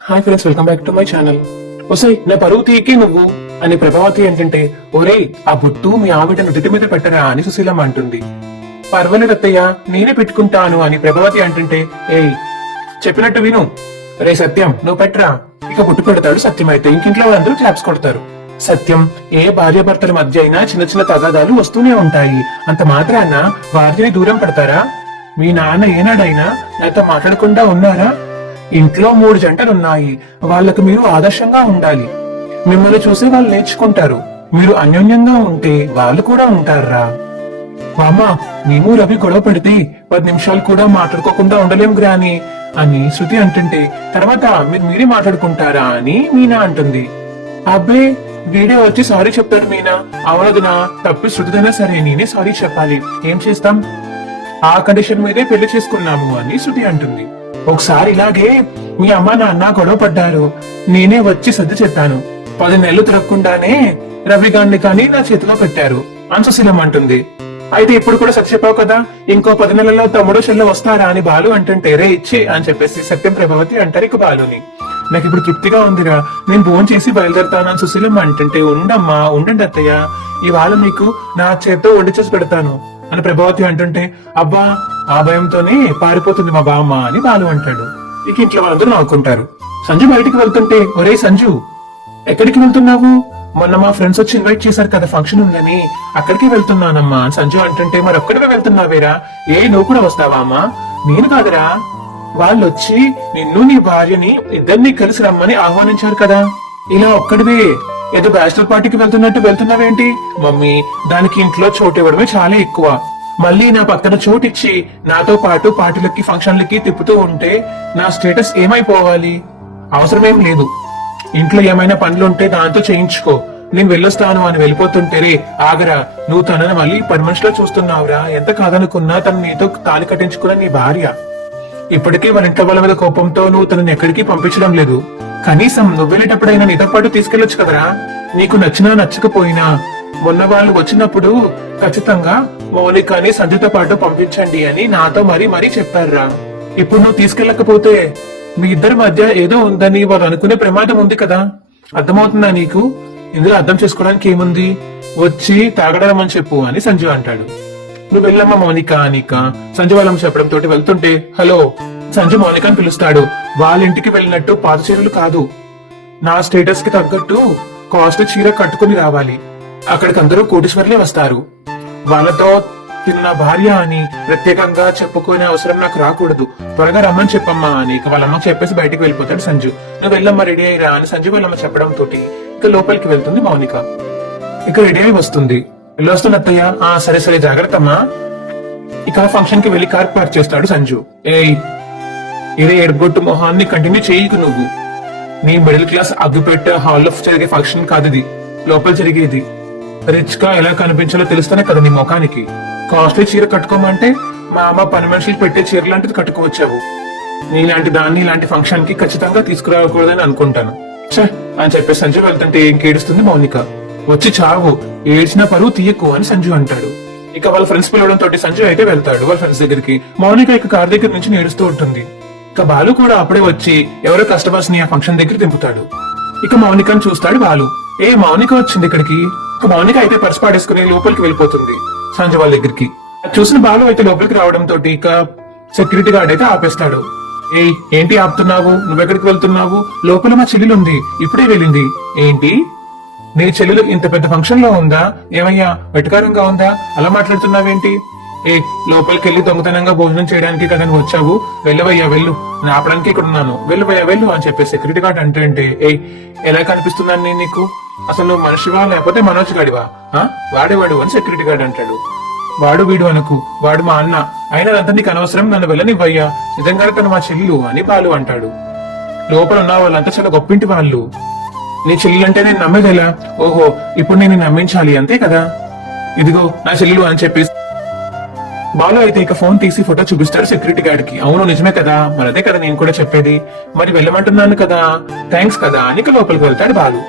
Hi friends, welcome back to my channel. ఒసై నా పరువు తీకి నువ్వు అని ప్రభావతి ఏంటంటే, ఒరేయ్ ఆ బుట్టు మీ ఆవిడ నుదుటి మీద పెట్టరా అని సుశీలమ్మ అంటుంది. పర్వాలేదు అత్తయ్య, నేనే పెట్టుకుంటాను అని ప్రభావతి అంటుంటే, ఏయ్ చెప్పినట్టు విను, రే సత్యం నువ్వు పెట్టరా. ఇక బుట్టు పెడతాడు సత్యం. అయితే ఇంకింట్లో వాళ్ళందరూ క్లాప్స్ కొడతారు. సత్యం, ఏ భార్యాభర్తల మధ్య అయినా చిన్న చిన్న తగాదాలు వస్తూనే ఉంటాయి. అంత మాత్రాన భార్యని దూరం పెడతారా? మీ నాన్న ఏనాడైనా నాతో మాట్లాడకుండా ఉన్నారా? ఇంట్లో 3 జంటలున్నాయి. వాళ్లకు మీరు ఆదర్శంగా ఉండాలి. మిమ్మల్ని చూసి వాళ్ళు నేర్చుకుంటారు. మీరు అన్యోన్యంగా ఉంటే వాళ్ళు కూడా ఉంటారా? మామా, మేము రవి గొడవ పెడితే 10 నిమిషాలు కూడా మాట్లాడుకోకుండా ఉండలేం గ్రాని అని శృతి అంటుంటే, తర్వాత మీరే మాట్లాడుకుంటారా అని మీనా అంటుంది. అబ్బే, వీడే వచ్చి సారీ చెప్తాడు మీనా. అవునదునా, తప్పు శృతిదైనా సరే నేనే సారీ చెప్పాలి. ఏం చేస్తాం, ఆ కండిషన్ మీదే పెళ్లి చేసుకున్నాము అని శృతి అంటుంది. ఒకసారి ఇలాగే మీ అమ్మ నాన్న గొడవ పడ్డారు. నేనే వచ్చి సర్ది చెప్పాను. 10 నెలలు తిరగకుండానే రవి గాన్ని కానీ నా చేతిలో పెట్టారు అని సుశీలమ్మ అంటుంది. అయితే ఇప్పుడు కూడా సర్ది చెప్పావు కదా, ఇంకో 10 నెలల్లో తమ్ముడు చెల్లె వస్తారా అని బాలు అంటుంటే, రే ఇచ్చి అని చెప్పేసి సత్యం ప్రభావతి అంటారు ఇక బాలుని. నాకు ఇప్పుడు తృప్తిగా ఉందిరా, నేను ఫోన్ చేసి బయలుదేరుతాను అని సుశీలమ్మ అంటుంటే, ఉండమ్మా ఉండండి అత్తయ్య, ఇవాళ మీకు నా చేత్తో వండి చేసి పెడతాను అని ప్రభావతి అంటుంటే, అబ్బా ఆ భయంతోనే పారిపోతుంది మా బామ్మ అని బాలు అంటాడు. ఇక ఇంట్లో వాళ్ళందరూ నవ్వుకుంటారు. సంజు బయటికి వెళ్తుంటే, ఒరే సంజు ఎక్కడికి వెళ్తున్నావు? మొన్న మా ఫ్రెండ్స్ వచ్చి ఇన్వైట్ చేశారు కదా ఫంక్షన్ ఉందని, అక్కడికి వెళ్తున్నానమ్మా అని సంజు అంటుంటే, మరి ఒక్కడివే వెళ్తున్నావేరా? నువ్వు కూడా వస్తావా అమ్మా? నేను కాదురా, వాళ్ళు వచ్చి నిన్ను నీ భార్యని ఇద్దరిని కలిసి రమ్మని ఆహ్వానించారు కదా, ఇలా ఒక్కడివే ఏదో బ్యాచిలర్ పార్టీకి వెళ్తున్నట్టు వెళ్తున్నావేంటి? మమ్మీ, దానికి ఇంట్లో చోటు ఇవ్వడమే చాలా ఎక్కువ. మళ్ళీ నా పక్కన చోటిచ్చి నాతో పాటు పార్టీలకి ఫంక్షన్లకి తిప్పుతూ ఉంటే నా స్టేటస్ ఏమైపోవాలి? అవసరమేం లేదు. ఇంట్లో ఏమైనా పనులుంటే దాంతో చేయించుకో, నేను వెళ్ళొస్తాను అని వెళ్ళిపోతుంటే, రే ఆగరా, నువ్వు తనని మళ్ళీ 10 మనుషులో చూస్తున్నావురా. ఎంత కాదనుకున్నా తను నీతో తాళి కట్టించుకున్న నీ భార్య. ఇప్పటికీ వాళ్ళ ఇంట్లో వాళ్ళ మీద కోపంతో నువ్వు తనని ఎక్కడికి పంపించడం లేదు. కనీసం నువ్వు వెళ్ళేటప్పుడైనా నీతో పాటు తీసుకెళ్లొచ్చు కదరా. నీకు నచ్చినా నచ్చకపోయినా మొన్న వాళ్ళు వచ్చినప్పుడు ఖచ్చితంగా మౌలికని సంజయ్తో పాటు పంపించండి అని నాతో మరీ చెప్పారురా. ఇప్పుడు నువ్వు తీసుకెళ్లకపోతే మీ ఇద్దరి మధ్య ఏదో ఉందని వాళ్ళు అనుకునే ప్రమాదం ఉంది కదా. అర్థమవుతుందా నీకు? ఇందులో అర్థం చేసుకోవడానికి ఏముంది? వచ్చి తాగడమని చెప్పు అని సంజయ్ అంటాడు. నువ్వు వెళ్ళమ్మా మౌనిక అనిక సంజయ్ వాళ్ళమ్మ చెప్పడం తోటి వెళ్తుంటే, హలో సంజయ్ మౌనికని పిలుస్తాడు. వాళ్ళ ఇంటికి వెళ్ళినట్టు పాత చీరలు కాదు, నా స్టేటస్ కి తగ్గట్టు కాస్ట్ చీర కట్టుకుని రావాలి. అక్కడికి అందరూ కోటీశ్వర్లే వస్తారు. వాళ్ళతో తిన్న భార్య అని ప్రత్యేకంగా చెప్పుకునే అవసరం నాకు రాకూడదు. త్వరగా రమ్మని చెప్పమ్మా అని ఇక వాళ్ళమ్మ చెప్పేసి బయటికి వెళ్ళిపోతాడు సంజు. నువ్వు వెళ్ళమ్మా రెడీ అయ్యిరా అని సంజు వాళ్ళమ్మ చెప్పడం తోటి ఇక లోపలికి వెళ్తుంది మౌనిక. ఇక రెడీ అయి వస్తుంది. వెళ్ళొస్తుంది అత్తయ్య. సరే సరే జాగ్రత్తమ్మా. ఇక ఫంక్షన్ కి వెళ్లి కార్ పార్క్ చేస్తాడు సంజు. ఇదే ఎడగొట్టు మొహాన్ని కంటిన్యూ చేయకు నువ్వు. నీ మిడిల్ క్లాస్ అగ్గిపెట్టే హాల్లో జరిగే ఫంక్షన్ కాదు ఇది, లోపల జరిగేది. రిచ్ గా ఎలా కనిపించాలో తెలుస్తేనే కదా నీ ముఖానికి. కాస్ట్లీ చీర కట్టుకోమంటే మా అమ్మ 10 మనుషులు పెట్టే చీర లాంటిది కట్టుకోవచ్చావు. నీలాంటి దాన్ని ఇలాంటి ఫంక్షన్ కి ఖచ్చితంగా తీసుకురాకూడదని అనుకుంటాను అని చెప్పేసి సంజు వెళ్తుంటే ఇంకేడుస్తుంది మౌనిక. వచ్చి చావు, ఏడ్చిన పరువు తీయకు అని సంజు అంటాడు. ఇక వాళ్ళ ఫ్రెండ్స్ పిలవడం తోటి సంజు అయితే వెళ్తాడు వాళ్ళ ఫ్రెండ్స్ దగ్గరికి. మౌనిక ఇక కార్ దగ్గర నుంచి ఏడుస్తూ ఉంటుంది. ఇక బాలు కూడా అప్పుడే వచ్చి ఎవరో కస్టమర్స్ ని ఆ ఫంక్షన్ దగ్గర దింపుతాడు. ఇక మౌనికను చూస్తాడు బాలు. మౌనిక వచ్చింది ఇక్కడికి. ఇక మౌనిక అయితే పర్స్ పాడేసుకుని లోపలికి వెళ్ళిపోతుంది సంజు వాళ్ళ దగ్గరికి. చూసిన బాలు అయితే లోపలికి రావడం తోటి ఇక సెక్యూరిటీ గార్డ్ అయితే ఆపేస్తాడు. ఏంటి ఆపుతున్నావు? నువ్వెక్కడికి వెళ్తున్నావు? లోపల మా చెల్లెలు ఉంది, ఇప్పుడే వెళ్ళింది. ఏంటి, నీ చెల్లెలు ఇంత పెద్ద ఫంక్షన్ లో ఉందా? ఏమయ్యా వెటకారంగా ఉందా? అలా మాట్లాడుతున్నావేంటి? లోపలికి వెళ్ళి దొంగతనంగా భోజనం చేయడానికి కదా నువ్వు వచ్చావు. వెళ్ళవయ్యా వెళ్ళు, నేను ఆపడానికి ఇక్కడ ఉన్నాను, వెళ్ళవయ్యా వెళ్ళు అని చెప్పి సెక్యూరిటీ గార్డ్ అంటే, ఎలా కనిపిస్తున్నాను నేను నీకు? అసలు నువ్వు మనిషివా లేకపోతే మనోజ్ గాడివా? వాడేవాడు అని సెక్యూరిటీ గార్డ్ అంటాడు. వాడు వీడు అనుకు, వాడు మా అన్న, అయినా అదంతా నీకు అనవసరం, నన్ను వెళ్ళనివ్వయ్యా, నిజంగానే తను మా చెల్లెలు అని బాలు అంటాడు. లోపల ఉన్న వాళ్ళంతా చాలా గొప్పింటి వాళ్ళు. నీ చెల్లెలంటే నేను నమ్మేదెలా? ఓహో, ఇప్పుడు నేను నమ్మించాలి అంతే కదా. ఇదిగో నా చెల్లెలు అని చెప్పేసి బాలు అయితే ఇక ఫోన్ తీసి ఫోటో చూపిస్తాడు సెక్యూరిటీ గార్డ్ కి. అవును నిజమే కదా, మరి అదే కదా నేను కూడా చెప్పేది, మరి వెళ్ళమంటున్నాను కదా, థ్యాంక్స్ కదా అని ఇక లోపలికి వెళ్తాడు బాలు.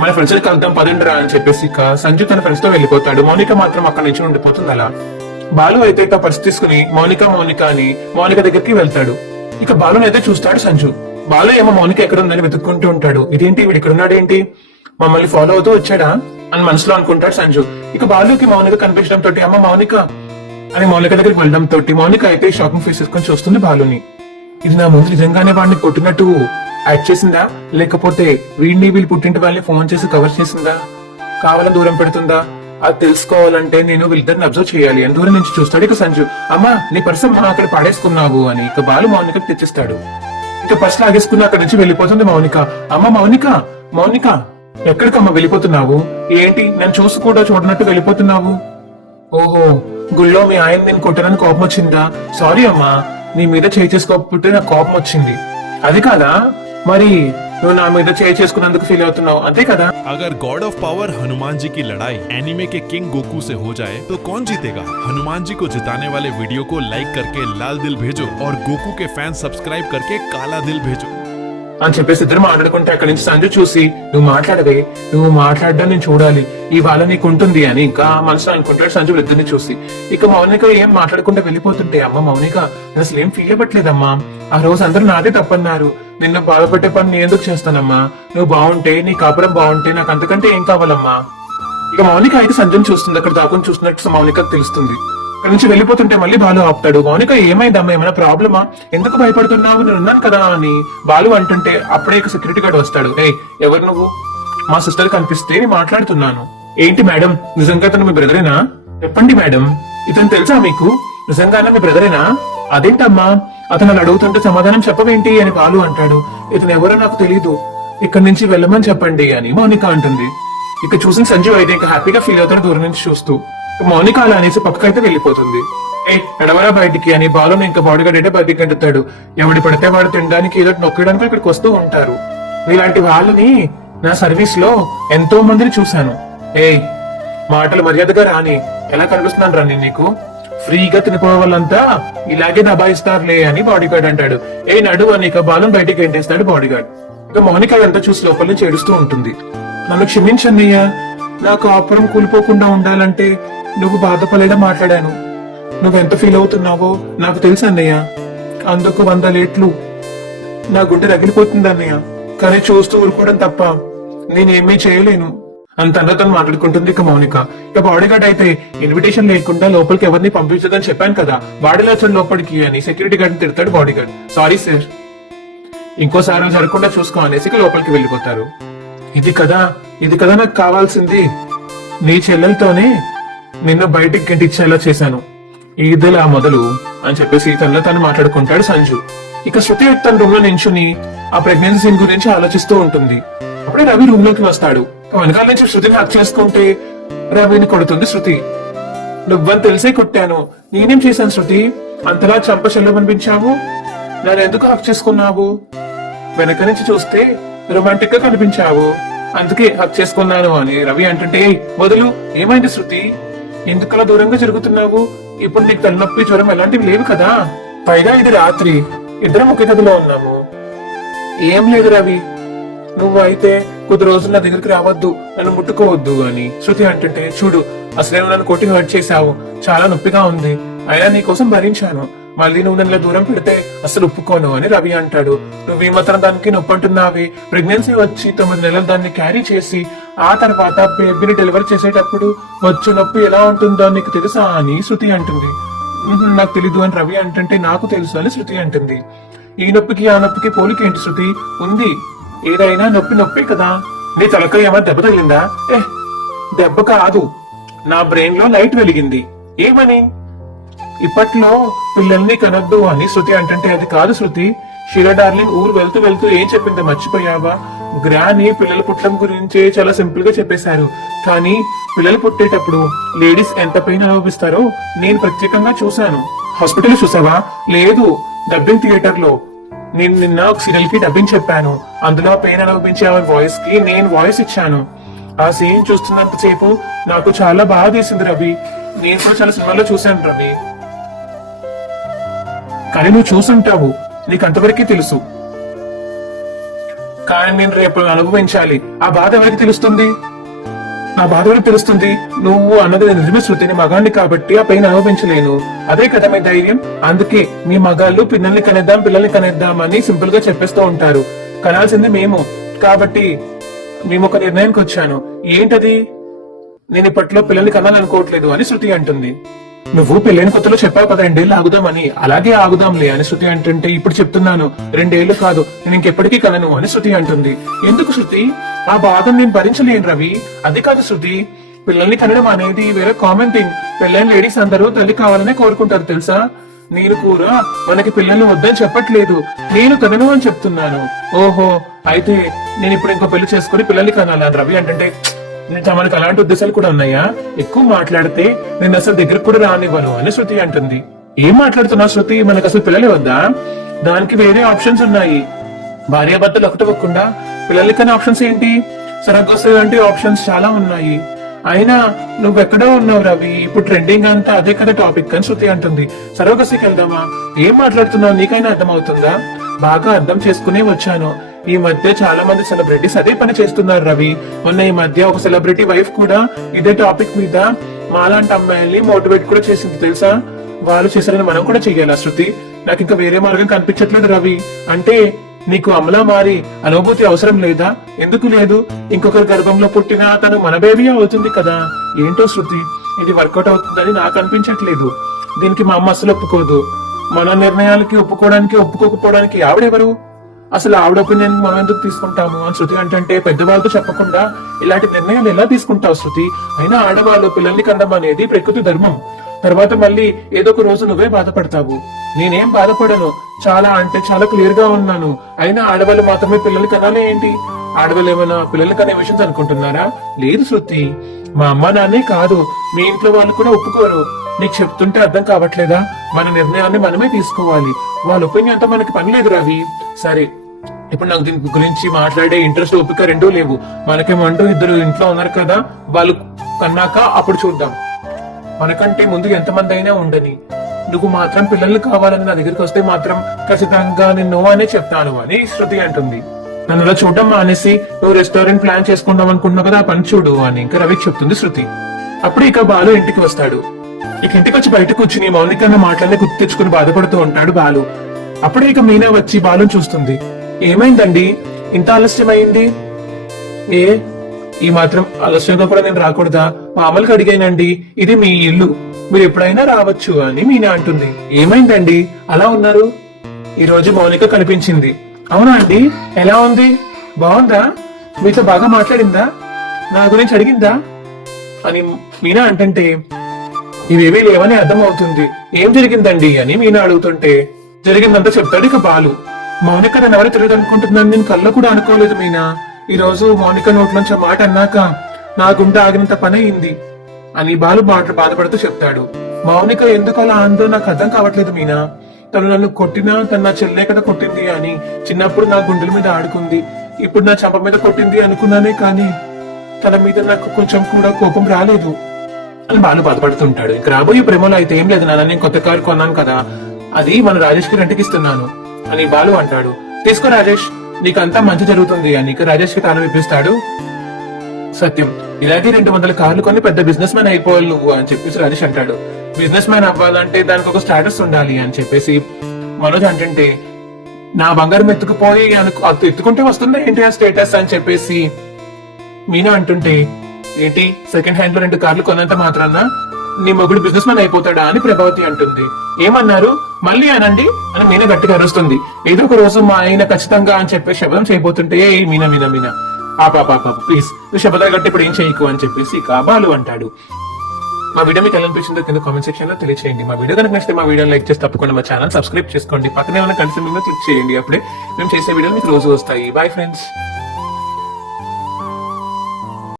మన ఫ్రెండ్స్ కలుద్దాం పదండ్రా అని చెప్పేసి ఇక సంజు తన ఫ్రెండ్స్ తో వెళ్ళిపోతాడు. మౌనిక మాత్రం అక్కడి నుంచి ఉండిపోతుంది. అలా బాలు అయితే ఇక పర్స్ తీసుకుని మౌనిక అని మౌనిక దగ్గరికి వెళ్తాడు. ఇక బాలుని అయితే చూస్తాడు సంజు. బాలు ఏమో మౌనిక ఎక్కడ ఉందని వెతుక్కుంటూ ఉంటాడు. ఇదేంటి వీడు ఇక్కడ ఉన్నాడేంటి, మమ్మల్ని ఫాలో అవుతూ వచ్చాడా అని మనసులో అనుకుంటాడు సంజు. ఇక బాలుకి మౌనిక కనిపించడం తోటి అమ్మ మౌనిక అని మౌనిక దగ్గరికి వెళ్ళడం తోటి మౌనిక అయితే షాకింగ్ ఫేస్ చేసుకొని చూస్తుంది బాలుని. ఇది నా ముందు నిజంగానే వాడిని కొట్టినట్టు యాక్ట్ చేసిందా, లేకపోతే వీళ్ళు పుట్టింటి వాళ్ళని ఫోన్ చేసి కవర్ చేసిందా, కావాలని దూరం పెడుతుందా, అది తెలుసుకోవాలంటే నేను వీళ్ళిద్దరిని అబ్జర్వ్ చేయాలి అని దూరం నుంచి చూస్తాడు. ఇక సంజు అమ్మా నీ పర్స్ అక్కడ పాడేసుకున్నావు అని ఇక బాలు మౌనికకి తెచ్చిస్తాడు. ఇక పర్స్ లాగేసుకుని అక్కడి నుంచి వెళ్ళిపోతుంది మౌనిక. అమ్మ మౌనిక మౌనిక ఎక్కడికమ్మా వెళ్ళిపోతున్నావు, ఏంటి నన్ను చూసి కూడా చూడనట్టు వెళ్ళిపోతున్నావు? ఓహో గుళ్ళో మీ ఆయన నేను కొట్టనని కోపం వచ్చిందా? సారీ అమ్మా, నీ మీద చేయి చేసుకోకపోతే నాకు కోపం వచ్చింది. అది కాదా, మరి నువ్వు నా మీద చేయి చేసుకున్నందుకు ఫీల్ అవుతున్నావు అంతే కదా? अगर God of power Hanuman ji की लड़ाई एनिमे के किंग गोकू से हो जाए तो कौन जीतेगा? हनुमान जी को जिताने वाले वीडियो को लाइक करके लाल दिल भेजो और गोकू के फैन सब्सक्राइब करके काला दिल भेजो అని చెప్పేసి ఇద్దరు మాట్లాడుకుంటే అక్కడి నుంచి సంజు చూసి నువ్వు మాట్లాడవే, నువ్వు మాట్లాడడం నేను చూడాలి, ఇవాళ నీకు ఉంటుంది అని ఇంకా మనసులో అనుకుంటాడు సంజు ఇద్దరిని చూసి. ఇక మౌనిక ఏం మాట్లాడకుండా వెళ్ళిపోతుంటే అమ్మ మౌనిక నేను అసలు ఏం ఫీల్ అవ్వట్లేదమ్మా, ఆ రోజు అందరూ నాదే తప్పన్నారు, నిన్ను బాధపట్టే పని నేను ఎందుకు చేస్తానమ్మా, నువ్వు బాగుంటే నీ కాపురం బాగుంటే నాకు అంతకంటే ఏం కావాలమ్మా. ఇక మౌనిక అయితే సంజుని చూస్తుంది, అక్కడ దాకుని చూస్తున్నట్టు మౌనికకు తెలుస్తుంది. అక్కడి నుంచి వెళ్ళిపోతుంటే మళ్ళీ బాలు ఆపుతాడు. మౌనిక ఏమైందమ్మా, ఏమైనా ప్రాబ్లమా, ఎందుకు భయపడుతున్నావు, నేను ఉన్నాను కదా అని బాలు అంటుంటే అప్పుడే సెక్యూరిటీ గార్డ్ వస్తాడు. ఏ ఎవరు నువ్వు, మా సిస్టర్ కనిపిస్తే నేను మాట్లాడుతున్నాను. ఏంటి మేడం నిజంగా అతను మీ బ్రదరేనా? చెప్పండి మేడం, ఇతను తెలుసా మీకు, నిజంగానే మీ బ్రదరేనా? అదేంటమ్మా అతను అలా అడుగుతుంటే సమాధానం చెప్పవేంటి అని బాలు అంటాడు. ఇతను ఎవరో నాకు తెలీదు, ఇక్కడి నుంచి వెళ్ళమని చెప్పండి అని మౌనిక అంటుంది. ఇక చూసిన సంజీవ్ అయితే ఇంకా హ్యాపీగా ఫీల్ అవుతాడు దూరం నుంచి చూస్తూ. మౌనిక అలా అనేసి పక్కకైతే వెళ్ళిపోతుంది. ఏ నడవరా బయటికి అని బాలుని ఇంకా బాడీ గార్డ్ అయితే బయటికి గంటుతాడు. ఎవడి పడితే వాడు తినడానికి ఏదో నొక్కడానికి ఇక్కడికి వస్తూ ఉంటారు. ఇలాంటి వాళ్ళని నా సర్వీస్ లో ఎంతో మందిని చూశాను. ఏయ్ మాటలు మర్యాదగా రాని, ఎలా కనిపిస్తున్నాను రాని నీకు, ఫ్రీగా తినిపోయే వాళ్ళంతా ఇలాగే దబాయిస్తారులే అని బాడీ గార్డ్ అంటాడు. ఏ నడువు అని ఇక బాలుని బయటికి గంటేస్తాడు బాడీ గార్డ్. ఇక మౌనిక అదంతా చూసి లోపల నుంచి ఏడుస్తూ ఉంటుంది. నన్ను క్షమించన్నయ్యా, నా కాపురం కూలిపోకుండా ఉండాలంటే నువ్వు బాధపడేలా మాట్లాడాను, నువ్వెంత ఫీల్ అవుతున్నావో నాకు తెలుసు అన్నయ్య, అందుకు 100 రేట్లు నా గుండె రగిలిపోతుంది అన్నయ్య, కానీ చూస్తూ ఊరుకోవడం తప్ప నేనేమీ చేయలేను అని తనతో మాట్లాడుకుంటుంది ఇక మౌనిక. ఇక బాడీగార్డ్ అయితే ఇన్విటేషన్ లేకుండా లోపలికి ఎవరిని పంపించదని చెప్పాను కదా, వాడిలో వచ్చాడు లోపలికి అని సెక్యూరిటీ గార్డ్ తిడతాడు బాడీగార్డ్. సారీ సార్, ఇంకోసారి జరగకుండా చూసుకో అనేసి ఇక లోపలికి వెళ్ళిపోతారు. ఇది కదా నాకు కావాల్సింది, నీ చెల్లెలతోనే నిన్ను బయటికి గెంటిచ్చేలా చేశాను, ఇదిలా మొదలు అని చెప్పేసి తనలో తను మాట్లాడుకుంటాడు సంజు. ఇక శృతి తన రూమ్ లో నించుని ఆ ప్రెగ్నెన్సీ సీన్ గురించి ఆలోచిస్తూ ఉంటుంది. అప్పుడే రవి రూమ్ లోకి వస్తాడు. వెనకాల నుంచి శృతిని హక్ చేసుకుంటే రవిని కొడుతుంది శృతి. నువ్వని తెలిసే కొట్టాను, నేనేం చేశాను శృతి, అంతలా చంప చెల్లమనిపించావు, నన్ను ఎందుకు హక్ చేసుకున్నావు, వెనక నుంచి చూస్తే రొమాంటిక్ గా కనిపించావు, అందుకే హక్ చేసుకున్నాను అని రవి అంటుంటే వదులు, ఏమైంది శృతి, ఎందుకలా దూరంగా జరుగుతున్నావు, ఇప్పుడు నీకు తలనొప్పి జ్వరం ఎలాంటివి లేవు కదా, పైగా ఇది రాత్రి, ఇద్దరం ఒకే గదిలో ఉన్నాము. ఏం లేదు రవి, నువ్వు అయితే కొద్ది రోజులు నా దగ్గరికి రావద్దు, నన్ను ముట్టుకోవద్దు అని శృతి అంటుంటే చూడు అసలే నన్ను కొట్టి హర్ట్ చేశావు, చాలా నొప్పిగా ఉంది, అయినా నీ కోసం భరించాను, మళ్ళీ నువ్వు నన్ను దూరం పెడితే అసలు ఒప్పుకోను అని రవి అంటాడు. నువ్వు ఈ మాత్రం దానికి నొప్పి అంటున్నావి, ప్రెగ్నెన్సీ వచ్చి 9 నెలలు దాన్ని క్యారీ చేసి ఆ తర్వాత బేబీని డెలివరీ చేసేటప్పుడు వచ్చే నొప్పి ఎలా ఉంటుందో నీకు తెలుసా అని శృతి అంటుంది. నాకు తెలీదు అని రవి అంటుంటే నాకు తెలుసు అని శృతి అంటుంది. ఈ నొప్పికి ఆ నొప్పికి పోలికేంటి శృతి, ఉంది, ఏదైనా నొప్పి నొప్పి కదా, నీ తలకాయ ఏమైనా దెబ్బ తగిలిందా? దెబ్బ కాదు, నా బ్రెయిన్ లో లైట్ వెలిగింది. ఏమని? ఇప్పట్లో పిల్లల్ని కనొద్దు అని శృతి అంటుంటే అది కాదు శృతి, షీలా డార్లింగ్ ఊరు వెళ్తూ వెళ్తూ ఏం చెప్పిందో మర్చిపోయావా, గ్రాని పిల్లలు పుట్టడం గురించి చాలా సింపుల్ గా చెప్పేశారు, కానీ పిల్లలు పుట్టేటప్పుడు లేడీస్ ఎంత పెయిన్ అనుభవిస్తారో నేను ప్రత్యేకంగా చూశాను. హాస్పిటల్ చూసావా? లేదు, డబ్బింగ్ థియేటర్ లో. నేను నిన్న ఒక సీరియల్ కి డబ్బింగ్ చెప్పాను, అందులో పెయిన్ అనుభవించే ఆ వాయిస్ కి నేను వాయిస్ ఇచ్చాను. ఆ సీన్ చూస్తున్నంత సేపు నాకు చాలా బాగా తీసింది రవి, నేను కూడా చాలా సినిమాలో చూశాను రవి. కానీ నువ్వు చూసుంటావు, నీకు అంతవరకే తెలుసు, కానీ నేను రేపు అనుభవించాలి, ఆ బాధ ఎవరికి తెలుస్తుంది? నా బాధ కూడా తెలుస్తుంది. నువ్వు అన్నది నిజమే శృతి, నేను మగాడిని కాబట్టి ఆ పెయిన్ అనుభవించలేను. అదే కదా మీ ధైర్యం. అందుకే మీ మగాళ్ళు పిల్లల్ని కనేద్దాం అని సింపుల్ గా చెప్పేస్తూ ఉంటారు. కనాల్సింది మేము కాబట్టి మేము ఒక నిర్ణయానికి వచ్చాను. ఏంటది? నేను ఇప్పట్లో పిల్లల్ని కనాలనుకోవట్లేదు అని శృతి అంటుంది. నువ్వు పెళ్ళైన కొత్తలో చెప్పావు కదా 2 ఏళ్ళు ఆగుదామని. అలాగే ఆగుదాంలే అని శృతి అంటుంటే, ఇప్పుడు చెప్తున్నాను 2 ఏళ్ళు కాదు, నేను ఇంకెప్పటికీ కనను అని శృతి అంటుంది. ఎందుకు శృతి? ఆ బాధను నేను భరించలేను రవి. అది కాదు శృతి, పిల్లల్ని కనడం అనేది వేరే కామన్ థింగ్. పెళ్ళైన లేడీస్ అందరూ తల్లి కావాలనే కోరుకుంటారు తెలుసా. నేను కూడా మనకి పిల్లల్ని వద్దని చెప్పట్లేదు, నేను కనను అని చెప్తున్నాను. ఓహో, అయితే నేను ఇప్పుడు ఇంకో పెళ్లి చేసుకుని పిల్లల్ని కనాలని రవి అంటే, మనకు అలాంటి ఉద్దేశాలు కూడా ఉన్నాయా? ఎక్కువ మాట్లాడితే నేను అసలు దగ్గరకు కూడా రానివ్వను అని శృతి అంటుంది. ఏం మాట్లాడుతున్నావు శృతి? మనకు అసలు పిల్లలే వద్దా? దానికి వేరే ఆప్షన్స్ ఉన్నాయి. భార్యాభర్తలు ఒకటవ్వకుండా పిల్లలకి కన్నా ఆప్షన్స్ ఏంటి? సరగోస అంటే ఆప్షన్స్ చాలా ఉన్నాయి. అయినా నువ్వెక్కడో ఉన్నావు రవి, ఇప్పుడు ట్రెండింగ్ అంతా అదే కదా టాపిక్ అని శృతి అంటుంది. సరోగసికి వెళ్దామా? ఏం మాట్లాడుతున్నావు? నీకైనా అర్థం అవుతుందా? బాగా అర్థం చేసుకునే వచ్చాను. ఈ మధ్య చాలా మంది సెలబ్రిటీస్ అదే పని చేస్తున్నారు రవి. మొన్న ఈ మధ్య ఒక సెలబ్రిటీ వైఫ్ కూడా ఇదే టాపిక్ మీద మాలాంటి అమ్మాయిల్ని మోటివేట్ కూడా చేసింది తెలుసా. వాళ్ళు చేశారని మనం కూడా చెయ్యాలా శృతి? నాకు ఇంకా వేరే మార్గం కనిపించట్లేదు రవి. అంటే నీకు అమలా మారి అనుభూతి అవసరం లేదా? ఎందుకు లేదు? ఇంకొకరి గర్భంలో పుట్టిన తను మన బేబీ అవుతుంది కదా. ఏంటో శృతి, ఇది వర్కౌట్ అవుతుందని నాకు అనిపించట్లేదు. దీనికి మా అమ్మ అసలు ఒప్పుకోదు. మన నిర్ణయాలకి ఒప్పుకోకపోవడానికి ఆవిడెవరు? అసలు ఆవిడ ఒపీనియన్ మనం ఎందుకు తీసుకుంటాము అని శృతి అంటే, పెద్దవాళ్ళతో చెప్పకుండా ఇలాంటి నిర్ణయాలు ఎలా తీసుకుంటావు శృతి? అయినా ఆడవాళ్ళు పిల్లల్ని కండం అనేది ప్రకృతి ధర్మం. తర్వాత మళ్ళీ ఏదో ఒక రోజు నువ్వే బాధపడతావు. నేనేం బాధపడను, చాలా అంటే చాలా క్లియర్ గా ఉన్నాను. అయినా ఆడవాళ్ళు మాత్రమే పిల్లల్ని కనాలి ఏంటి? ఆడవాళ్ళు ఏమైనా పిల్లల్ని కనే విషయం అనుకుంటున్నారా? లేదు శృతి, మా అమ్మ నాన్నే కాదు, మీ ఇంట్లో వాళ్ళు కూడా ఒప్పుకోరు. నీకు చెప్తుంటే అర్థం కావట్లేదా? మన నిర్ణయాన్ని మనమే తీసుకోవాలి. వాళ్ళ ఒపీనియన్ తో మనకి పని లేదు రవి. సరే, ఇప్పుడు నాకు దీని గురించి మాట్లాడే ఇంట్రెస్ట్, ఓపిక రెండూ లేవు. మనకేమంటూ 2 ఇంట్లో ఉన్నారు కదా, వాళ్ళు కన్నాక అప్పుడు చూద్దాం. మనకంటే ముందు ఎంతమంది అయినా ఉండని, నువ్వు మాత్రం పిల్లలు కావాలని నా దగ్గరికి వస్తే మాత్రం ఖచ్చితంగా నేను నో అనే చెప్తాను అని శృతి అంటుంది. నన్ను అలా చూడడం మానేసి నువ్వు రెస్టారెంట్ ప్లాన్ చేసుకుందాం అనుకున్నావు కదా, ఆ పని చూడు అని ఇంకా రవికి చెప్తుంది శృతి. అప్పుడు ఇక బాలు ఇంటికి వస్తాడు. ఇక ఇంటికి వచ్చి బయట కూర్చుని మౌనికంగా మాటలనే గుర్తు తెచ్చుకుని బాధపడుతూ ఉంటాడు బాలు. అప్పుడే ఇక మీనా వచ్చి బాలుని చూస్తుంది. ఏమైందండి ఇంత ఆలస్యం అయింది? ఈ మాత్రం ఆలస్యంగా కూడా నేను రాకూడదా? మామూలుగా అడిగానండి, ఇది మీ ఇల్లు, మీరు ఎప్పుడైనా రావచ్చు అని మీనా అంటుంది. ఏమైందండి అలా ఉన్నారు? ఈ రోజు మౌనిక కనిపించింది. అవునా అండి? ఎలా ఉంది? బాగుందా? మీతో బాగా మాట్లాడిందా? నా గురించి అడిగిందా అని మీనా అంటుంటే, ఇవేవీ లేవని అర్థం అవుతుంది. ఏం జరిగిందండి అని మీనా అడుగుతుంటే, జరిగిందంతా చెప్తాడు ఇక బాలు. మౌనిక నన్ను ఎవరు తెలియదు అనుకుంటున్నాను, నేను కళ్ళ కూడా అనుకోలేదు మీనా. ఈ రోజు మౌనిక నోట్లోంచి మాట అన్నాక నా గుండె ఆగినంత పని అయింది అని బాలు బాధపడుతూ చెప్తాడు. మౌనిక ఎందుకు అలా అందో నాకు అర్థం కావట్లేదు మీనా. తను నన్ను కొట్టినా తను నా చెల్లె కదా కొట్టింది అని చిన్నప్పుడు నా గుండెల మీద ఆడుకుంది. ఇప్పుడు నా చంప మీద కొట్టింది అనుకున్నానే కానీ తన మీద నాకు కొంచెం కూడా కోపం రాలేదు అని బాలు బాధపడుతుంటాడు. ఇక రాబోయే ప్రేమలో అయితే ఏం లేదు నాన్న, నేను కొత్త కారు కొన్నాను కదా, అది మన రాజేష్ కి రెంట్కి ఇస్తున్నాను అని బాలు అంటాడు. తీసుకో రాజేష్, నీకంతా మంచి జరుగుతుంది అని ఇక రాజేష్ కి తాను ఇప్పిస్తాడు సత్యం. ఇలాగే 200 కార్లు కొని పెద్ద బిజినెస్ మ్యాన్ అయిపోవాలి నువ్వు అని చెప్పేసి రాజేష్ అంటాడు. బిజినెస్ మ్యాన్ అవ్వాలంటే దానికి ఒక స్టేటస్ ఉండాలి అని చెప్పేసి మనోజ్ అంటుంటే, నా బంగారం ఎత్తుకుపోయి ఎత్తుకుంటే వస్తుందా ఏంటి ఆ స్టేటస్ అని చెప్పేసి మీనా అంటుంటే, ఏంటి సెకండ్ హ్యాండ్ లో 2 కార్లు కొన్నంత మాత్రాన నీ మొగుడు బిజినెస్ మ్యాన్ అయిపోతాడా అని ప్రభావతి అంటుంది. ఏమన్నారు? మళ్ళీ అనండి అని మీనా గట్టిగా అరుస్తుంది. ఏదో ఒక రోజు మా ఆయన ఖచ్చితంగా అని చెప్పి శబ్దం చేయబోతుంటే, మీనా మీనా మీనా పాప ప్లీజ్ నువ్వు శబ్దాలు గట్టి ఇప్పుడు ఏం చేయకు అని చెప్పేసి బాలు అంటాడు. మా వీడియో మీకు ఎలా అనిపించిందో కింద కామెంట్ సెక్షన్ లో తెలియచేయండి. మా వీడియో కనుక నచ్చితే మా వీడియో లైక్ చేసి తప్పకుండా మా ఛానల్ సబ్స్క్రైబ్ చేసుకోండి. పక్కనే ఉన్న కలిసి క్లిక్ చేయండి, అప్పుడే మేము చేసే వీడియోలు మీకు రోజు వస్తాయి. Bye friends.